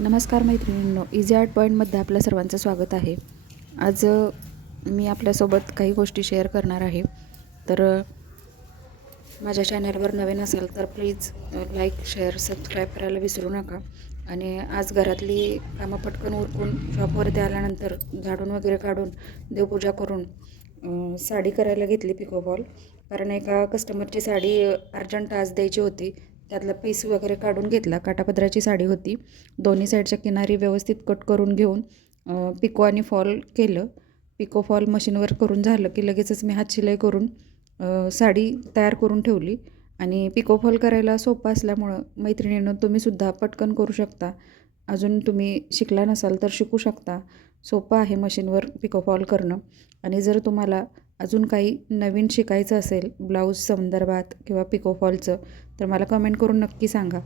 नमस्कार मैत्रिणींनो, easy art पॉईंटमध्ये आपल्या सर्वांचं स्वागत आहे. आज मी आपल्यासोबत काही गोष्टी शेअर करणार आहे. तर माझ्या चॅनलवर नवीन असाल तर प्लीज लाईक, शेअर, सबस्क्राईब करायला विसरू नका. आणि आज घरातली कामं पटकन उरकून शॉपवरती आल्यानंतर झाडून वगैरे काढून देवपूजा करून साडी करायला घेतली पिको फॉल. कारण एका कस्टमरची साडी अर्जंट आज द्यायची होती. त्यातला पीस वगैरे काढून घेतला. काठापदराची साडी होती. दोन्ही साईडच्या किनारी व्यवस्थित कट करून घेऊन पिको आणि फॉल केलं. पिको फॉल मशीनवर करून झालं की लगेचच मी हातशिलाई करून साडी तयार करून ठेवली. आणि पिको फॉल करायला सोपं असल्यामुळं मैत्रिणींनो, तुम्हीसुद्धा पटकन करू शकता. अजून तुम्ही शिकला नसाल तर शिकू शकता. सोपं आहे मशीनवर पिको फॉल करणं. आणि जर तुम्हाला अजून काही नवीन शिकायचं असेल ब्लाऊज संदर्भात किंवा पिको फॉलचं, तर मला कमेंट करून नक्की सांगा.